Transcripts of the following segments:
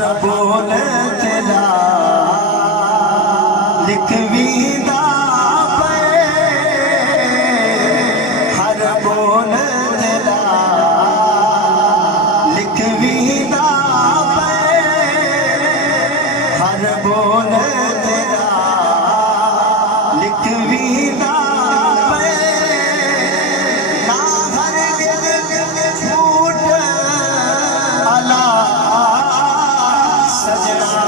हर बोल तेरा लिखवींदा पे, हर बोल तेरा लिखवींदा पे, हर बोल तेरा लिखवींदा पे। ना हर दिल झूठ अला सजना,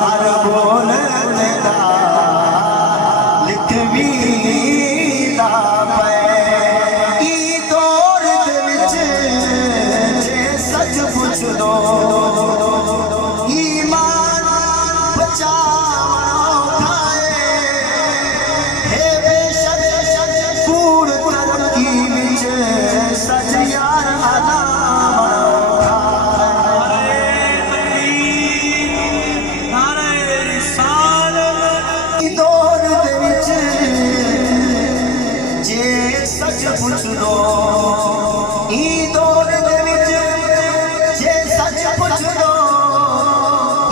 हर बोल तेरा लिखवींदा पे। ई दौर दे विच जे सच पुछ दो, ईमान बचावणो खाए। हे बेशक कूड़ तरक्की विच सच यार अलावणो खाए। ई दौर दे विच जे सच पुछ दो, ई दौर दे विच जे सच पुछ दो,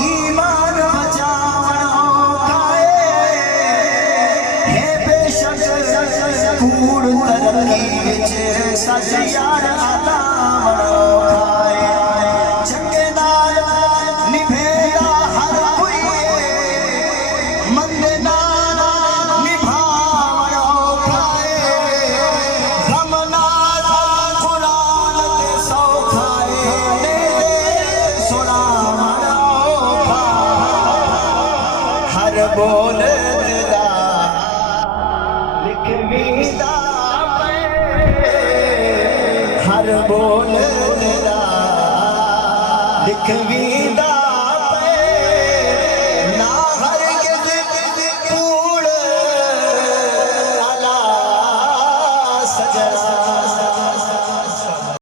ईमान बचावणो खाए। हे बेशक कूड़ तरक्की विच सच यार अलावणो खाए। चंगे नाल निभेड़ा हर कोई, मंदे नाल निभावणो खाए। गम नाल कुरान ते सौ खाए, दे सुनावणो खाए। हर बोल तेरा लिखवींदा पे, हर बोल तेरा लिखवींदा